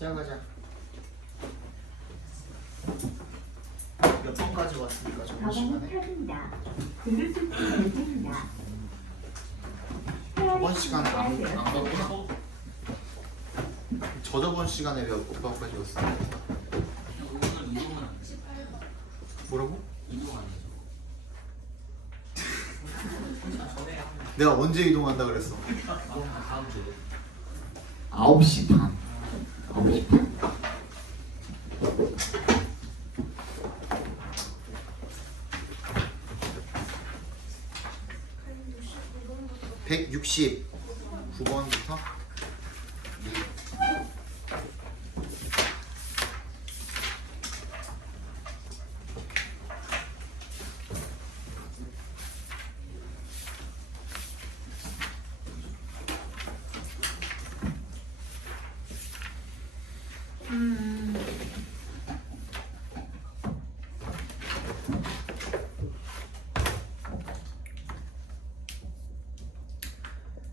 시작하자. 몇 번까지 왔습니까? 저번 가방은 시간에? 펴줍니다. 블루투스 결제입니다. 저번 시간에 안 봤구나. 저번 시간에 몇 번까지 왔어? 오늘 이동은 안 돼. 뭐라고? 이동 안 돼. 내가 언제 이동한다 그랬어? 다음 주에. 9시 반. 9시 반. (169번부터)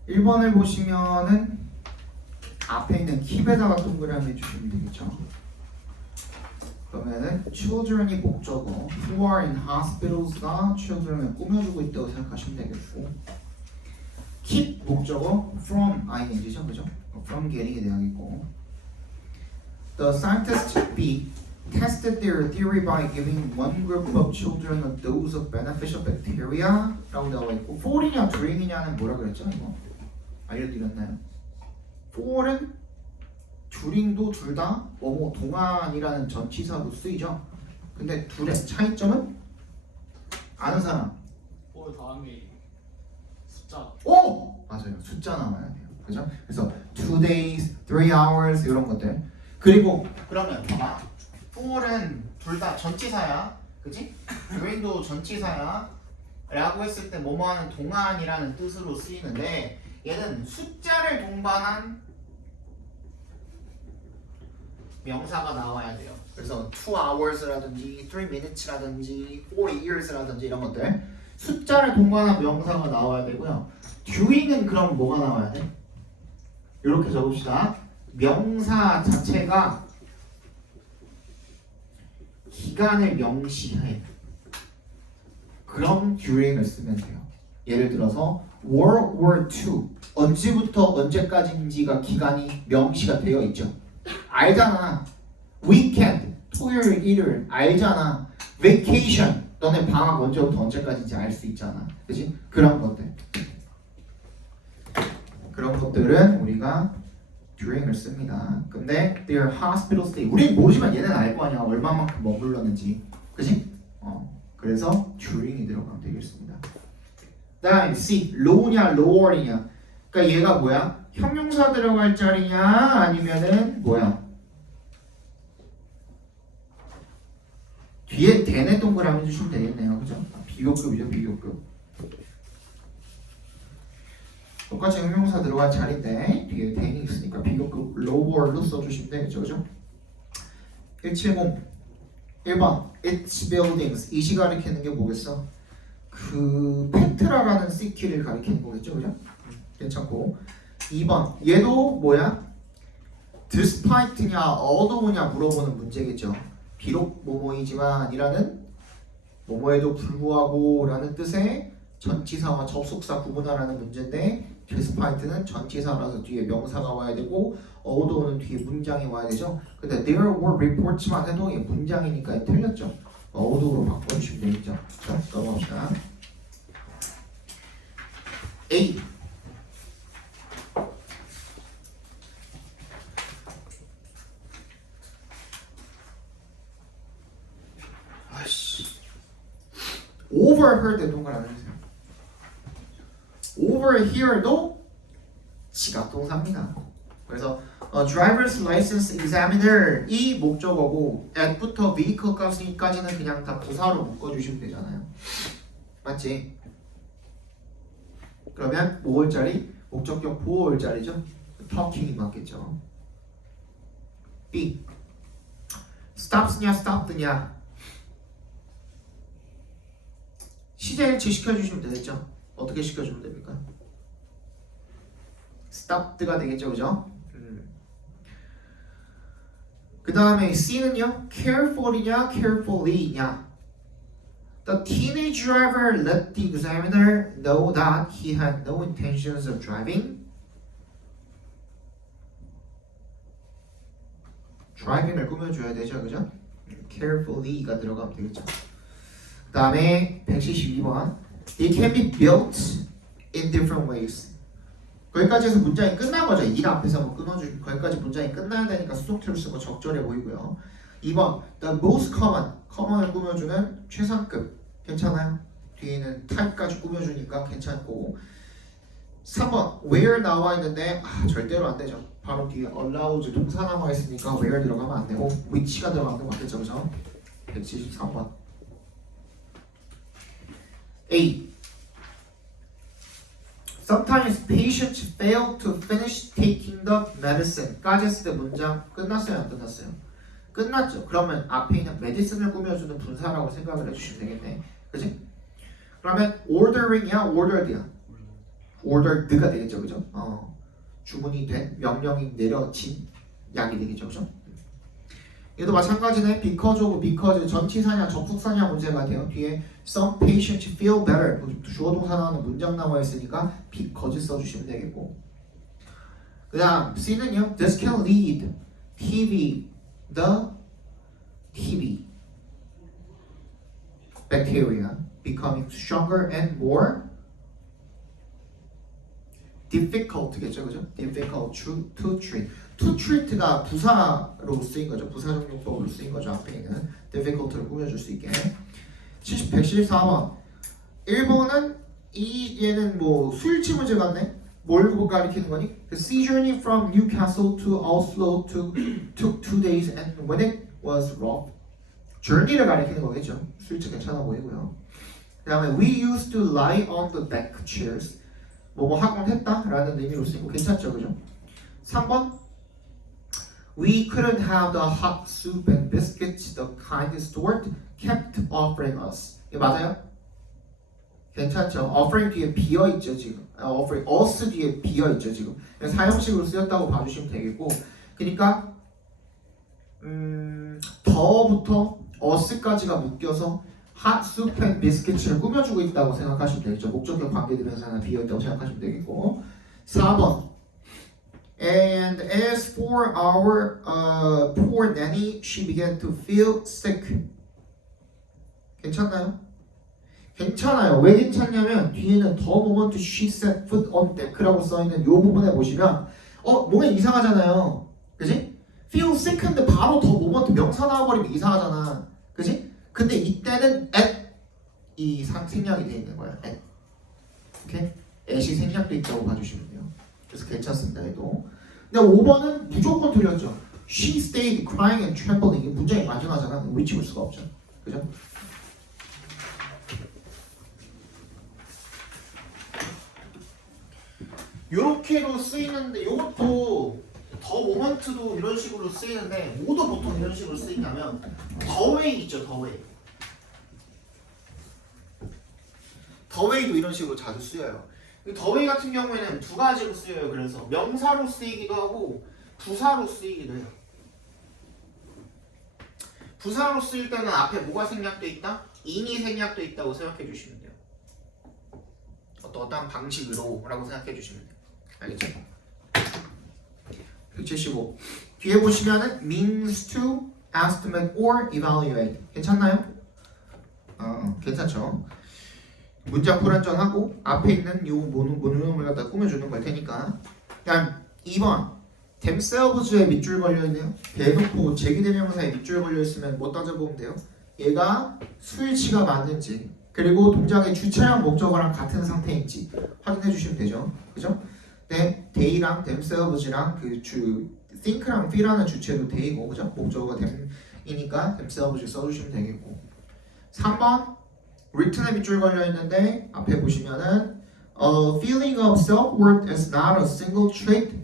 (1번을) 보시면은 앞에 있는 킵에다가 동그라미 해주시면 되겠죠. 그러면은 children이 목적어, who are in hospitals가 children을 꾸며주고 있다고 생각하시면 되겠고, keep 목적어, from ing죠, 그죠? from getting이 되겠고, the scientists B tested their theory by giving one group of children a dose of beneficial bacteria라고 나와 있고, for이냐 during이냐는 뭐라 그랬죠, 이거? 알려드렸나요? for은 during도 둘 다 뭐뭐 동안이라는 전치사로 쓰이죠. 근데 둘의 차이점은 아는 사람. 볼 다음에 숫자. 오! 맞아요. 숫자 나와야 돼요. 그죠? 그래서 2 days, 3 hours 이런 것들. 그리고 그러면 봐봐. for은 둘 다 전치사야. 그지? during도 전치사야. 라고 했을 때 뭐뭐 하는 동안이라는 뜻으로 쓰이는데, 얘는 숫자를 동반한 명사가 나와야 돼요. 그래서 2 hours라든지 3 minutes라든지 40 years라든지 이런 것들 숫자를 동반한 명사가 나와야 되고요. during은 그럼 뭐가 나와야 돼? 이렇게 적읍시다. 명사 자체가 기간을 명시해. 그럼 during을 쓰면 돼요. 예를 들어서 World War II 언제부터 언제까지인지가 기간이 명시가 되어 있죠. 알잖아. Weekend 토요일 일요일 알잖아. Vacation 너네 방학 언제부터 언제까지인지 알 수 있잖아. 그치? 그런 것들. 그런 것들은 우리가 during을 씁니다. 근데 their hospital stay 우린 모르지만 얘는 알 거 아니야. 얼마만큼 머물렀는지. 그치? 그래서 during이 들어가면 되겠습니다. 다음 C low냐 lower이냐. 그러니까 얘가 뭐야? 형용사 들어갈 자리냐 아니면은 뭐야? 뒤에 대내 동그라미 주시면 되겠네요. 그죠? 비교급이죠, 비교급. 똑같이 형용사 들어갈 자리인데 뒤에 대이 있으니까 비교급 lower로 써주시면 되겠죠, 그죠? 170 1번 It's buildings 이시 가리키는 게 뭐겠어? 그 페트라라는 시티를 가리키는 거겠죠, 그죠? 괜찮고 2번 얘도 뭐야? despite냐 although냐 물어보는 문제겠죠. 비록 뭐뭐이지만 이라는 뭐뭐에도 불구하고 라는 뜻의 전치사와 접속사 구분하라는 문제인데, despite는 전치사라서 뒤에 명사가 와야 되고 although는 뒤에 문장이 와야 되죠. 근데 there were reports만 해도 이게 문장이니까 틀렸죠. although로 바꿔주시면 되겠죠. 자, 넘어갑시다. A overheard 동그라미 해주세요. overhear도 지각동사입니다. 그래서 driver's license examiner 이 목적어고 at부터 vehicle까지는 그냥 다 부사로 묶어주시면 되잖아요. 맞지? 그러면 뭐 올 자리? 목적격 보호 올 자리죠? talking이 맞겠죠. B stops냐 stopped냐 시제 일치 시켜주시면 되겠죠? 어떻게 시켜주면 됩니까? stopped가 되겠죠, 그죠? 그 다음에 C는요, carefully냐, carefully냐. The teenage driver let the examiner know that he had no intentions of driving. driving을 꾸며줘야 되죠, 그죠? carefully가 들어가면 되겠죠. 그 다음에 172번. It can be built in different ways. 거기까지 해서 문장이 끝난 거죠. 일 앞에서 뭐 끊어주고 거기까지 문장이 끝나야 되니까 수동태로 쓴 거 적절해 보이고요. 2번 The most common, common을 꾸며주는 최상급 괜찮아요? 뒤에는 type까지 꾸며주니까 괜찮고 3번 where 나와 있는데 절대로 안 되죠. 바로 뒤에 allows 동사 나와 있으니까 where 들어가면 안 되고 which가 들어가면 맞겠죠, 그죠? 173번 A Sometimes patients fail to finish taking the medicine. 까지 했을 때 문장 끝났어요, 안 끝났어요? 끝났죠. 그러면 앞에 있는 medicine을 꾸며주는 분사라고 생각을 해주시면 되겠네. 그치? 그러면 ordering이야, ordered이야? ordered가 되겠죠, 그죠? 주문이 된, 명령이 내려진 약이 되겠죠, 그죠? 얘도 마찬가지네. because of, because 전치사냐 접속사냐 문제가 돼요. 뒤에 some patients feel better 주어 동사 나오는 문장 나와 있으니까 because 써주시면 되겠고 그 다음 C는요 this can lead the TB bacteria becoming stronger and more difficult겠죠, 그죠? difficult to treat. to treat가 부사로 쓰인 거죠. 부사 적용법으로 쓰인 거죠. 앞에 있는 difficult를 꾸며줄 수 있게. 174번. 1번은 얘는 뭐 수일치 문제 같네. 뭘 가리키는 거니? The sea journey from Newcastle to Oslo took 2 days and when it was rough. journey를 가리키는 거겠죠. 수일치 괜찮아 보이고요. 그 다음에 we used to lie on the deck chairs. 뭐뭐 하곤 했다라는 의미로 쓰이고 괜찮죠, 그죠? 3번 We couldn't have the hot soup and biscuits the kind steward kept offering us. 이게 맞아요? 괜찮죠? offering 뒤에 비어있죠 지금. offering us 뒤에 비어있죠 지금. 사형식으로 쓰였다고 봐주시면 되겠고 그러니까 더부터 us까지가 묶여서 hot soup and biscuits를 꾸며주고 있다고 생각하시면 되겠죠. 목적격 관계대명사나 비어있다고 생각하시면 되겠고 4번 And as for our poor nanny, she began to feel sick. 괜찮나요? 괜찮아요. 왜 괜찮냐면 뒤에는 the moment she set foot on deck라고 써있는 이 부분에 보시면 뭔가 이상하잖아요. 그지? feel sick인데 바로 the moment 명사 나와버리면 이상하잖아. 그지? 근데 이때는 at 이 생략이 되어 있는 거예요. at. 오케이? at이 생략돼 있다고 봐주시면 돼요. 그래서 괜찮습니다. 얘도. 근데 5번은 무조건 틀렸죠. She stayed crying and trembling. 이게 문장이 마지막이잖아. 위치볼 수가 없죠. 그죠? 요렇게로 쓰이는데 요것도 더 모먼트도 이런 식으로 쓰이는데 뭐도 보통 이런 식으로 쓰이냐면 더웨이 있죠. 더웨이도 이런 식으로 자주 쓰여요. 더웨이 같은 경우에는 두 가지로 쓰여요. 그래서 명사로 쓰이기도 하고 부사로 쓰이기도 해요. 부사로 쓰일 때는 앞에 뭐가 생략돼 있다? in이 생략돼 있다고 생각해 주시면 돼요. 어떠한 방식으로 라고 생각해 주시면 돼요. 알겠죠? 175 뒤에 보시면은 means to estimate or evaluate 괜찮나요? 괜찮죠? 문장 불완전하고 앞에 있는 요 모노을 갖다 꾸며주는 걸 테니까. 그다음 2번 themselves에 밑줄 걸려있네요. 대놓고 제기대명사에 밑줄 걸려있으면 뭐 따져보면 돼요? 얘가 수일치가 맞는지 그리고 동작의 주체랑 목적어랑 같은 상태인지 확인해 주시면 되죠. 그죠? 네, they랑 themselves랑 그 think랑 feel라는 주체도 they고 그죠? 목적어가 them이니까 themselves 써주시면 되겠고 3번 written에 밑줄 걸려 있는데 앞에 보시면은 a feeling of self-worth is not a single trait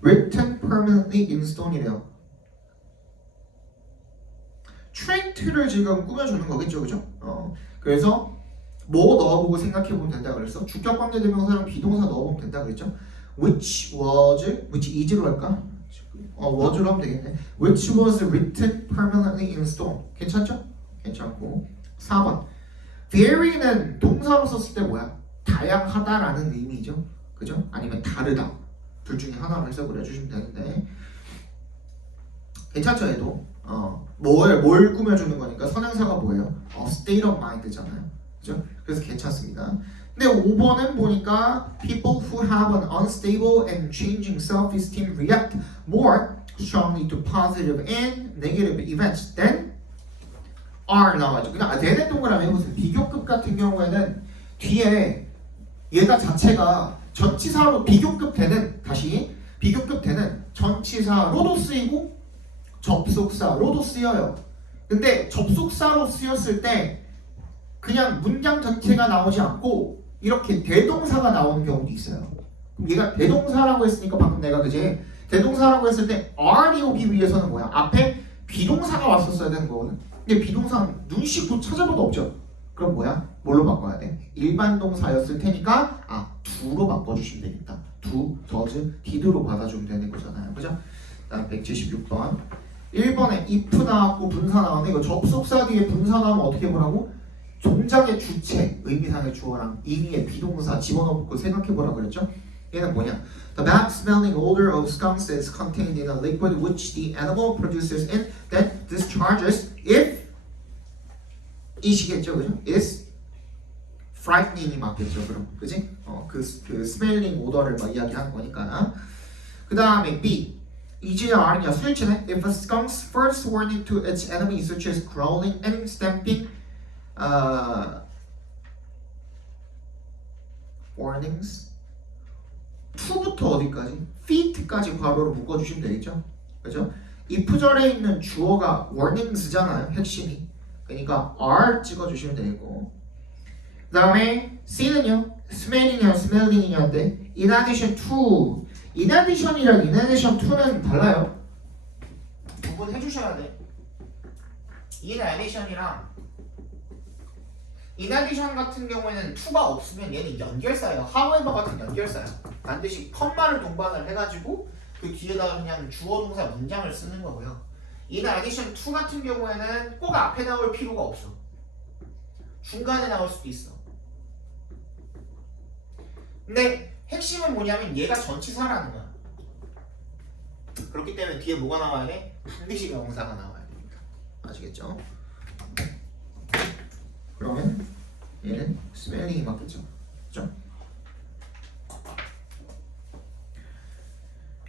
written permanently in stone이래요. trait를 지금 꾸며주는 거겠죠, 그죠? 그래서 뭐 넣어보고 생각해보면 된다 그랬어. 주격 관계대명사랑 비동사 넣어보면 된다 그랬죠. which was, which is로 할까? was로 하면 되겠네. Which was written permanently in stone. 괜찮죠? 괜찮고. 4번. vary는 동사로 썼을 때 뭐야? 다양하다라는 의미죠. 그죠? 아니면 다르다. 둘 중에 하나로 해석을 해주시면 되는데 괜찮죠? 얘도 뭘 꾸며주는 거니까 선행사가 뭐예요? state of mind잖아요. 그죠? 그래서 괜찮습니다. 근데 5번은 보니까 people who have an unstable and changing self-esteem react more strongly to positive and negative events than are 나와죠. 그냥 대는 동그라미 해보세요. 비교급 같은 경우에는 뒤에 얘가 자체가 전치사로 비교급 되는 다시 비교급 되는 전치사로도 쓰이고 접속사로도 쓰여요. 근데 접속사로 쓰였을 때 그냥 문장 전체가 나오지 않고 이렇게 대동사가 나오는 경우도 있어요. 그럼 얘가 대동사라고 했으니까 방금 내가 그제 대동사라고 했을 때 are이 오기 위해서는 뭐야? 앞에 비동사가 왔었어야 되는 거거든. 근데 비동사는 눈 씻고 찾아봐도 없죠. 그럼 뭐야? 뭘로 바꿔야 돼? 일반 동사였을 테니까 do로 바꿔주시면 되겠다. do, does, did로 받아주면 되는 거잖아요. 그죠? 다음 176번 1번에 if 나왔고 분사 나왔는데 이거 접속사 뒤에 분사 나오면 어떻게 보라고? 동작의 주체, 의미상의 주어랑 의미의 비동사 집어넣고 생각해보라고 그랬죠? 얘는 뭐냐? The bad smelling odor of skunks is contained in a liquid which the animal produces and then discharges if 이시겠죠, 그죠? is frightening이 맞겠죠, 그럼, 그지? 그 smelling odor를 막 이야기하는 거니까. 그 다음에 B. 이지야 R이냐 수일치네. If a skunk's first warning to its enemy such as growling and stamping warnings to부터 어디까지? feet까지 괄호로 묶어주시면 되겠죠? 그죠? if절에 있는 주어가 warnings잖아요, 핵심이. 그러니까 are 찍어주시면 되겠고. 그 다음에 C는요, smell이냐 smelling이냐인데 in addition to in addition이랑 in addition to는 달라요. 구분해주셔야 돼. in addition이랑 in addition 같은 경우에는 to가 없으면 얘는 연결사예요. however 같은 연결사예요. 반드시 컴마를 동반을 해가지고 그 뒤에다가 그냥 주어 동사 문장을 쓰는 거고요. in addition to 같은 경우에는 꼭 앞에 나올 필요가 없어. 중간에 나올 수도 있어. 근데 핵심은 뭐냐면 얘가 전치사라는 거야. 그렇기 때문에 뒤에 뭐가 나와야 돼? 반드시 명사가 나와야 됩니다. 아시겠죠? 그러면 얘는 스펠링이 맞겠죠? 그죠?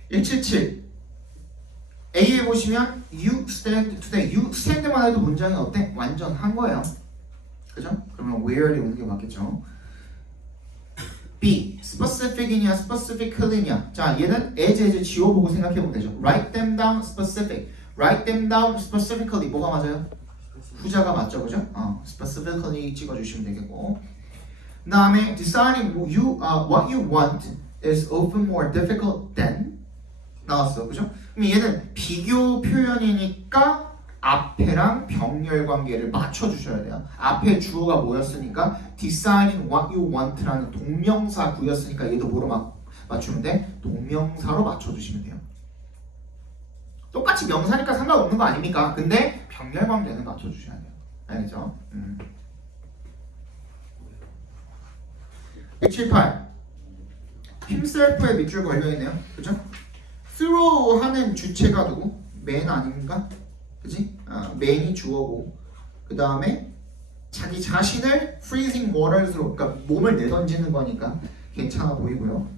177 A에 보시면 you stand today you stand만 해도 문장이 어때? 완전 한 거예요. 그죠? 그러면 where이 오는 게 맞겠죠? B specific이냐 specifically냐. 자 얘는 as 지워보고 생각해보면 되죠. write them down specific write them down specifically 뭐가 맞아요? 후자가 맞죠, 그죠? specifically 찍어주시면 되겠고. 그 다음에 deciding what you want is often more difficult than 나왔어, 그죠? 그럼 얘는 비교 표현이니까 앞에랑 병렬 관계를 맞춰주셔야 돼요. 앞에 주어가 뭐였으니까 deciding what you want라는 동명사 구였으니까 얘도 뭐로 맞추면 돼? 동명사로 맞춰주시면 돼요. 똑같이 명사니까 상관없는 거 아닙니까? 근데 병렬 관계는 맞춰주셔야 돼요. 알겠죠? 178 himself에 밑줄 걸려있네요. 그죠? through 하는 주체가 누구? man 아닌가? 그지? man이 주어고 그 다음에 자기 자신을 freezing waters로 그러니까 몸을 내던지는 거니까 괜찮아 보이고요.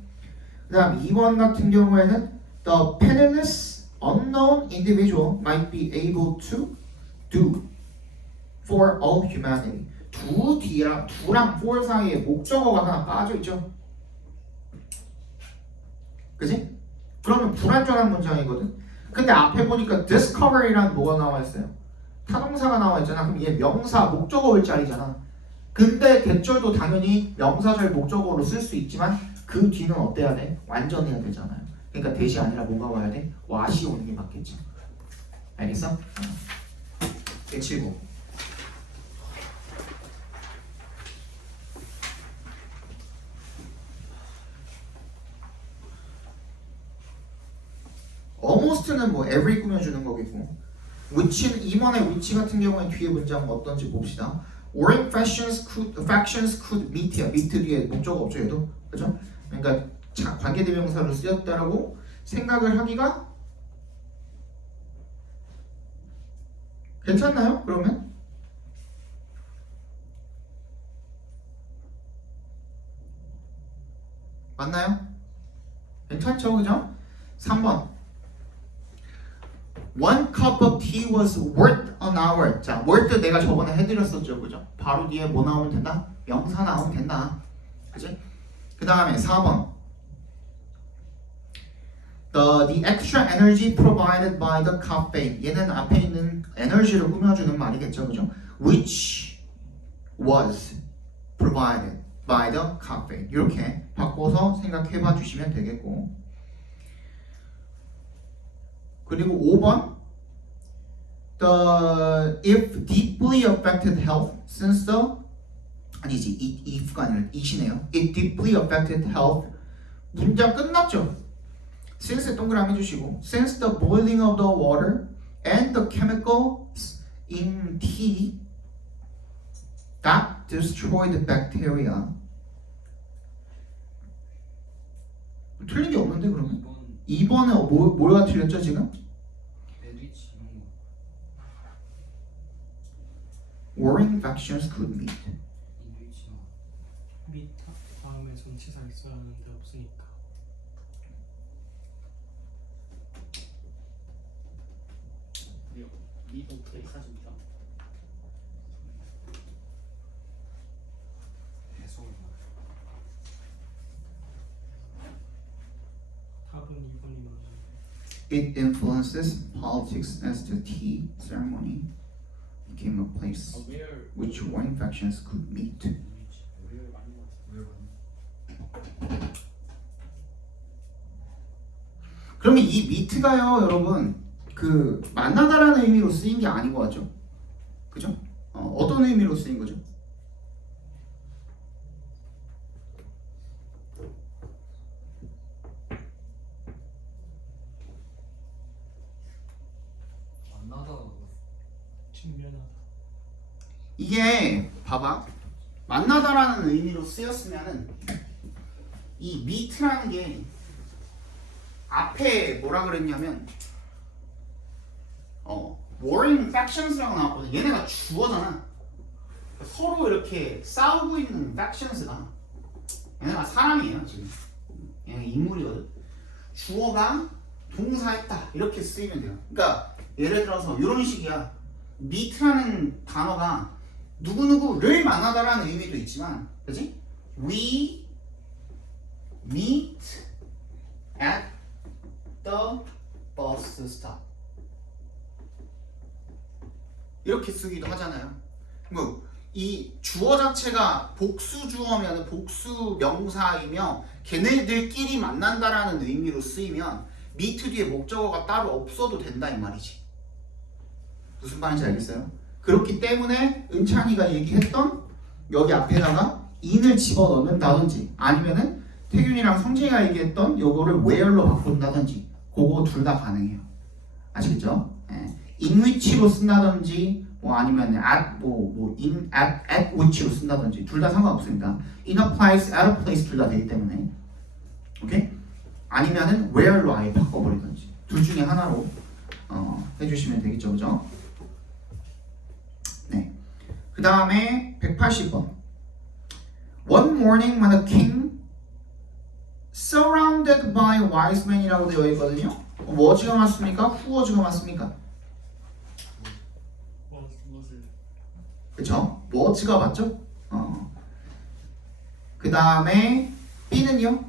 그 다음 2번 같은 경우에는 the penniless unknown individual might be able to do for all humanity. 두랑 for 사이에 목적어가 하나 빠져있죠. 그지? 그러면 불완전한 문장이거든. 근데 앞에 보니까 discovery라는 뭐가 나와 있어요? 타동사가 나와 있잖아. 그럼 얘 명사 목적어일 자리잖아. 근데 대절도 당연히 명사절 목적어로 쓸 수 있지만 그 뒤는 어때야 돼? 완전해야 되잖아요. 그러니까 대시 아니라 뭐가 와야 돼? what이 오는 게 맞겠죠. 알겠어? 179 179 almost는 뭐 every 꾸며주는 거겠고 which는 2번의 which 같은 경우에 뒤에 문장 어떤지 봅시다. Warring factions could meet야. meet 뒤에 목적 없죠 얘도 그죠? 그러니까 관계대명사로 쓰였다라고 생각을 하기가 괜찮나요? 그러면? 맞나요? 괜찮죠? 그죠? 3번 One cup of tea was worth an hour. 자, worth 내가 저번에 해드렸었죠, 그죠? 바로 뒤에 뭐 나오면 된다? 명사 나오면 된다, 그지? 그 다음에 4번. The extra energy provided by the caffeine. 얘는 앞에 있는 에너지를 꾸며주는 말이겠죠, 그죠? Which was provided by the caffeine. 이렇게 바꿔서 생각해봐 주시면 되겠고. 그리고 5번 if deeply affected health since the 아니지 if가 아니라 it이네요. It deeply affected health 문장 끝났죠. since 동그라미 해주시고 since the boiling of the water and the chemicals in tea that destroyed the bacteria 틀린 게 없는데 그러면? 2번에 뭐가 틀렸죠 지금? 에디치 이런 거. Warring factions could meet. 인도이치나. 밑 다음에 전치사 있어야 하는데 없으니까. 미도 사진이다. 해석을 답은 2번이 맞는데. It influences politics as the tea ceremony became a place where which warring factions could meet. where 많이 봤어. 그러면 이 meet가요, 여러분, 그 만나다라는 의미로 쓰인 게 아닌 거 같죠? 그죠? 어떤 의미로 쓰인 거죠? 만나다. 직면하다. 이게 봐봐, 만나다라는 의미로 쓰였으면은 이 meet라는 게 앞에 뭐라 그랬냐면 warring factions라고 나왔거든. 얘네가 주어잖아. 서로 이렇게 싸우고 있는 factions가 얘네가 사람이에요 지금. 얘네가 인물이거든. 주어가 동사했다 이렇게 쓰이면 돼요. 그러니까 예를 들어서 이런 식이야. meet라는 단어가 누구누구를 만나다라는 의미도 있지만, 그지? We meet at the bus stop. 이렇게 쓰기도 하잖아요. 뭐 이 주어 자체가 복수 주어면 복수 명사이며 걔네들끼리 만난다라는 의미로 쓰이면 meet 뒤에 목적어가 따로 없어도 된다 이 말이지. 무슨 말인지 알겠어요? 그렇기 때문에 은찬이가 얘기했던 여기 앞에다가 in을 집어넣는다든지 아니면은 태균이랑 성진이가 얘기했던 요거를 where로 바꾼다든지 그거 둘 다 가능해요. 아시겠죠? in which로 쓴다든지 뭐 아니면 at which로 쓴다든지 둘 다 상관없습니다. in a place, at a place 둘 다 되기 때문에. 오케이? 아니면은 where로 아예 바꿔버리든지 둘 중에 하나로 해주시면 되겠죠, 그죠? 네. 그 다음에 180번. One morning when the king surrounded by wise men이라고 되어 있거든요. was가 맞습니까? whowas가 맞습니까? 무엇을? 그쵸? was가 맞죠? 그 다음에 B는요?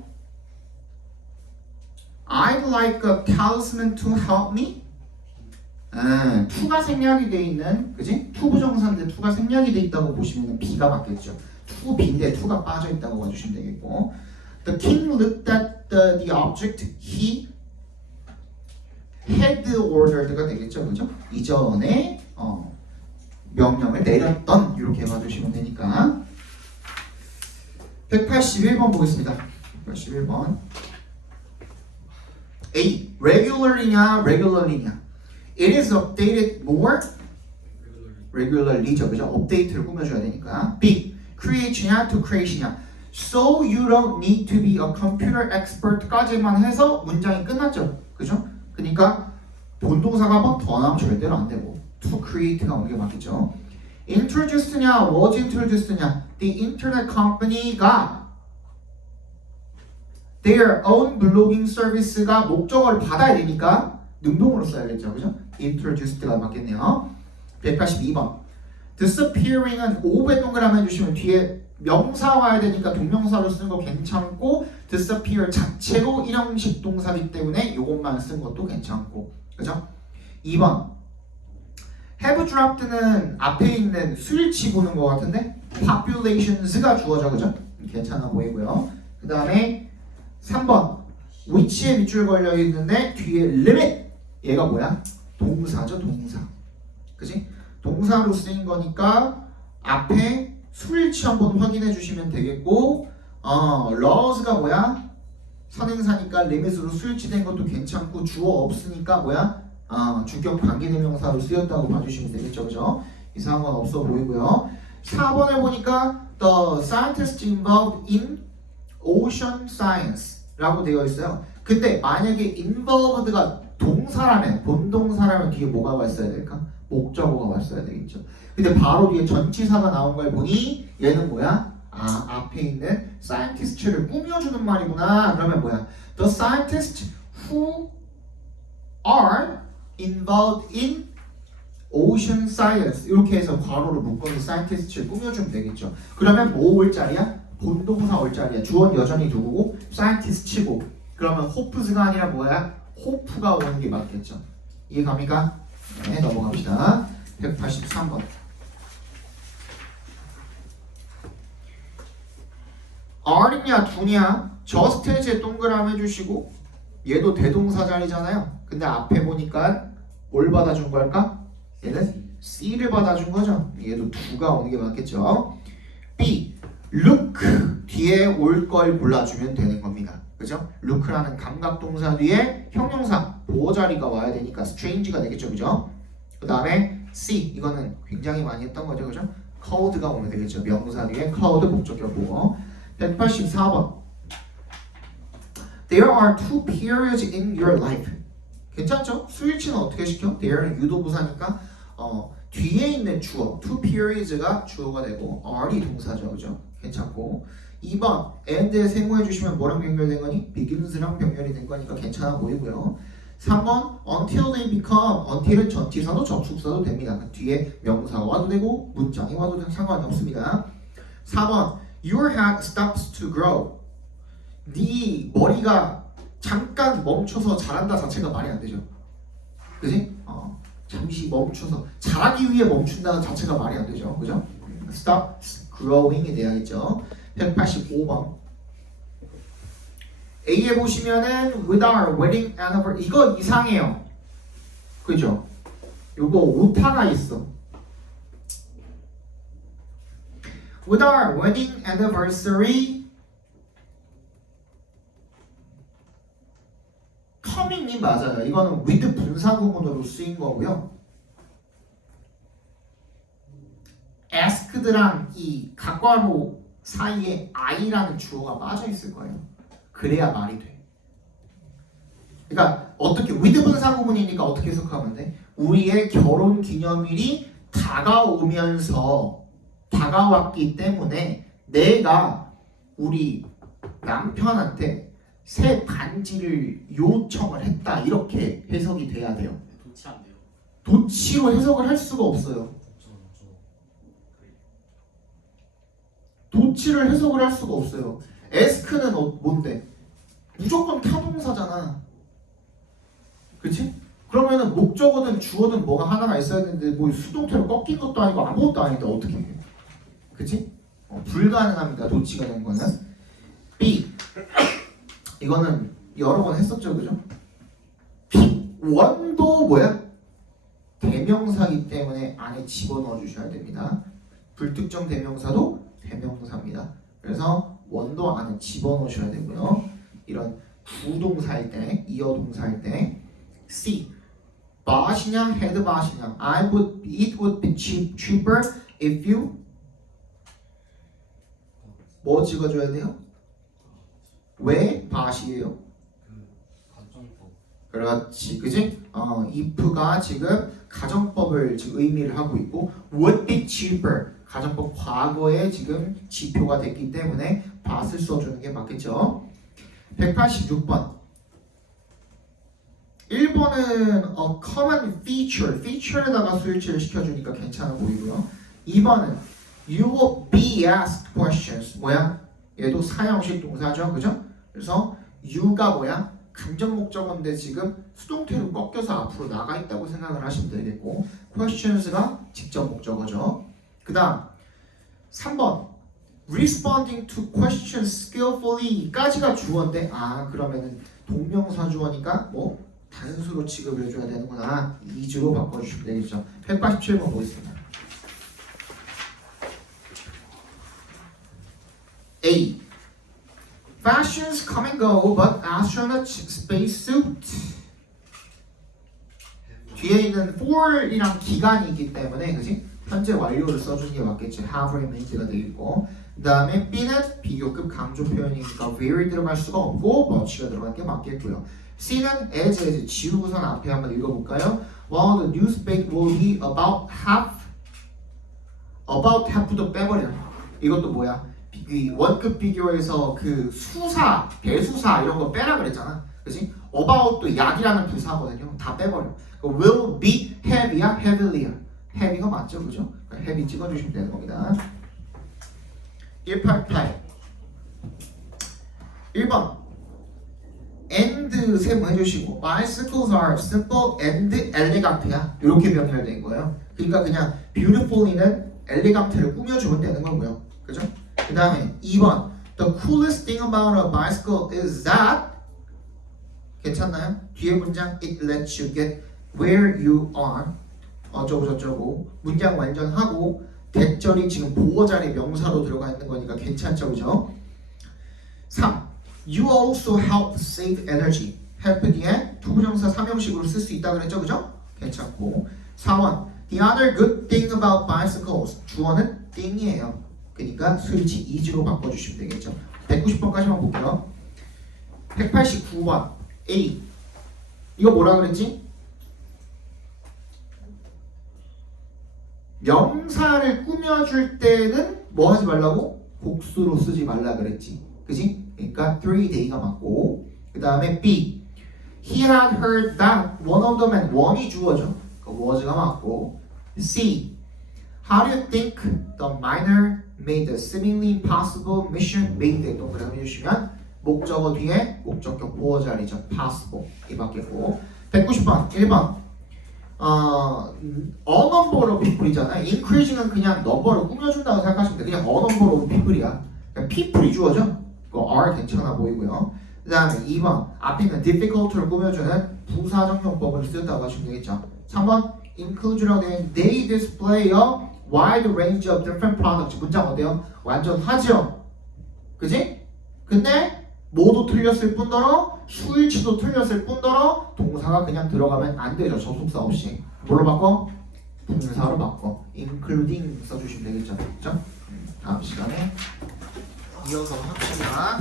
I'd like a talisman to help me. to가 생략이 돼 있는, 그지? to 부정사인데 to가 생략이 돼 있다고 보시면 B가 맞겠죠. to B인데 to가 빠져 있다고 봐주시면 되겠고. The king looked at the object he had ordered가 되겠죠, 그죠? 이전에 명령을 내렸던 이렇게 봐주시면 되니까. 181번 보겠습니다. 181번. A. regularly냐 regularly냐. It is updated more regularly죠. 그죠? 업데이트를 꾸며줘야 되니까. B. create냐 to create냐. So you don't need to be a computer expert까지만 해서 문장이 끝났죠. 그죠? 그러니까 본동사가 한 번 더 나오면 절대로 안 되고 to create가 오는 게 맞겠죠. introduced냐 was introduced냐. The internet company가 their own blogging service가 목적어를 받아야 되니까 능동으로 써야겠죠. 그죠? introduced가 맞겠네요. 182번. disappearing은 오후에 동그라미 해주시면 뒤에 명사 와야 되니까 동명사로 쓰는 거 괜찮고 disappear 자체로 일형식 동사이기 때문에 이것만 쓴 것도 괜찮고 그죠? 2번 have dropped는 앞에 있는 수일치 보는 것 같은데 populations가 주어져 그죠? 괜찮아 보이고요. 그 다음에 3번 which에 밑줄 걸려 있는데 뒤에 limit 얘가 뭐야? 동사죠 동사 그지? 동사로 쓰인 거니까 앞에 수일치 한번 확인해 주시면 되겠고 laws가 뭐야? 선행사니까 limit으로 수일치된 것도 괜찮고 주어 없으니까 뭐야? 주격 관계대명사로 쓰였다고 봐주시면 되겠죠 그죠? 이상한 건 없어 보이고요. 4번에 보니까 the scientists involved in ocean science 라고 되어 있어요. 근데 만약에 involved가 동사라면 본동사라면 뒤에 뭐가 왔어야 될까? 목적어가 왔어야 되겠죠. 근데 바로 뒤에 전치사가 나온 걸 보니 얘는 뭐야? 앞에 있는 scientist를 꾸며주는 말이구나. 그러면 뭐야? The scientists who are involved in ocean science 이렇게 해서 괄호를 묶어서 scientist를 꾸며주면 되겠죠. 그러면 뭐 올 자리야? 본동사 올 자리야. 주어는 여전히 누구고? scientist고. 그러면 hopes가 아니라 뭐야? hope가 오는 게 맞겠죠. 이해 갑니까? 네, 넘어갑시다. 183번. R이냐 do냐 just as에 동그라미 해주시고 얘도 대동사 자리잖아요. 근데 앞에 보니까 뭘 받아준 걸까? 얘는 C를 받아준 거죠. 얘도 do가 오는 게 맞겠죠. B. look 뒤에 올 걸 골라주면 되는 겁니다. 그죠? look라는 감각동사 뒤에 형용사 보호 자리가 와야 되니까 strange가 되겠죠. 그죠? 그 다음에 C 이거는 굉장히 많이 했던 거죠. 그죠? cold가 오면 되겠죠. 명사 뒤에 cold 목적격 보호. 184번. There are two periods in your life. 괜찮죠? 수일치는 어떻게 시켜? There는 유도부사니까 뒤에 있는 주어 two periods가 주어가 되고 are이 동사죠. 그죠? 괜찮고 2번 and에 세모해 주시면 뭐랑 병렬된 거니? begins랑 병렬이 된 거니까 괜찮아 보이고요. 3번 until they become until은 전치사도 접속사도 됩니다. 그 뒤에 명사가 와도 되고 문장이 와도 상관이 없습니다. 4번 your head stops to grow. 네 머리가 잠깐 멈춰서 자란다 자체가 말이 안 되죠. 그지? 잠시 멈춰서 자라기 위해 멈춘다는 자체가 말이 안 되죠. 그죠? stop growing이 돼야겠죠. 185번. A에 보시면은 with our wedding anniversary 이거 이상해요. 그죠? 요거 오타가 있어. with our wedding anniversary coming이 맞아요. 이거는 with 분사구문으로 쓰인 거고요. asked랑 이 각괄호 사이에 I라는 주어가 빠져 있을 거예요. 그래야 말이 돼. 그러니까 어떻게 with 분사구문이니까 어떻게 해석하면 돼? 우리의 결혼 기념일이 다가왔기 때문에 내가 우리 남편한테 새 반지를 요청을 했다 이렇게 해석이 돼야 돼요. 도치 안 돼요. 도치로 해석을 할 수가 없어요. 도치를 해석을 할 수가 없어요. 에스크는 뭔데? 무조건 타동사잖아. 그치? 그러면은 목적어든 주어든 뭐가 하나가 있어야 되는데 뭐 수동태로 꺾인 것도 아니고 아무것도 아닌데 어떻게 해? 그치? 불가능합니다. 도치가 된 거는. B. 이거는 여러 번 했었죠. 그죠? P. 원도 뭐야? 대명사이기 때문에 안에 집어넣어 주셔야 됩니다. 불특정 대명사도 대명사입니다. 그래서 원도 안에 집어넣으셔야 되고요. 이런 부동사일 때, 이어동사일 때. C. bot이냐, had bot이냐. it would be cheaper if you 뭐 찍어줘야 돼요? 왜 bot이에요? 그 가정법. 그렇지, 그지? if가 지금 가정법을 지금 의미를 하고 있고 would be cheaper 가정법 과거에 지금 지표가 됐기 때문에 bot을 써주는 게 맞겠죠? 186번 1번은 a common feature에다가 스위치를 시켜주니까 괜찮아 보이고요. 2번은 you will be asked questions 뭐야? 얘도 사형식 동사죠, 그죠? 그래서 you가 뭐야? 감정 목적어인데 지금 수동태로 꺾여서 앞으로 나가 있다고 생각을 하시면 되겠고 questions가 직접 목적어죠. 그 다음 3번 responding to questions skillfully 까지가 주어인데 그러면은 동명사 주어니까 뭐 단수로 취급을 해줘야 되는구나. 2주로 바꿔주시면 되겠죠. 187번 보겠습니다. A. Fashions come and go, but astronauts spacesuit. 뒤에 있는 for이랑 기간이 있기 때문에 그지? 현재 완료를 써주는 게 맞겠지. have remained가 되겠고 그 다음에 B는 비교급 강조 표현이니까 very 들어갈 수가 없고 much가 들어갈 게 맞겠고요. C는 as 지우고선 앞에 한번 읽어볼까요? While the newspaper will be about half도 빼버려. 이것도 뭐야? 이 원급 비교에서 그 수사, 대수사 이런 거 빼라 그랬잖아. 그치? about도 약이라는 부사거든요. 다 빼버려. will be heavy야? heavier. heavy가 맞죠? 그죠? heavy 찍어주시면 되는 겁니다. 188 1번 and 세모 해주시고 bicycles are simple and elegant야. 이렇게 병렬된 거예요. 그러니까 그냥 beautifully는 elegant를 꾸며주면 되는 거고요. 그죠? 그 다음에 2번 the coolest thing about a bicycle is that 괜찮나요? 뒤에 문장 it lets you get where you are 어쩌고 저쩌고 문장 완전하고 대절이 지금 보어 자리 명사로 들어가 있는 거니까 괜찮죠, 그죠? 3. You also help save energy. help 뒤에 투부정사 3형식으로 쓸 수 있다 그랬죠, 그죠? 괜찮고 4번 The other good thing about bicycles 주어는 thing이에요. 그러니까 스위치 is로 바꿔주시면 되겠죠. 190번까지만 볼게요. 189번 A. 이거 뭐라 그랬지? 명사를 꾸며줄 때는 뭐 하지 말라고? 복수로 쓰지 말라 그랬지. 그지? 그러니까 3day가 맞고 그 다음에 B. He had heard that one of the men one이 주어죠. 그 was가 맞고 C. How do you think the miner made the seemingly impossible mission made? 동그라미 해주시면 목적어 뒤에 목적격 보어 자리죠. possible 이 맞겠고 190번 1번 number of people이잖아. increasing은 그냥 number로 꾸며준다고 생각하시면 돼. 그냥 number of people이야. 그러니까 people이 주어져. 그거 are 괜찮아 보이고요. 그 다음에 2번 앞에 있는 difficult를 꾸며주는 부사적 용법을 쓰였다고 하시면 되겠죠. 3번 include라고 되어 있는 they display a wide range of different products. 문장 어때요? 완전하죠? 그지? 근데 모두 틀렸을 뿐더러 수일치도 틀렸을 뿐더러 동사가 그냥 들어가면 안 되죠. 접속사 없이. 뭘로 바꿔? 분사로 바꿔. including 써주시면 되겠죠. 그죠? 다음 시간에 이어서 합시다.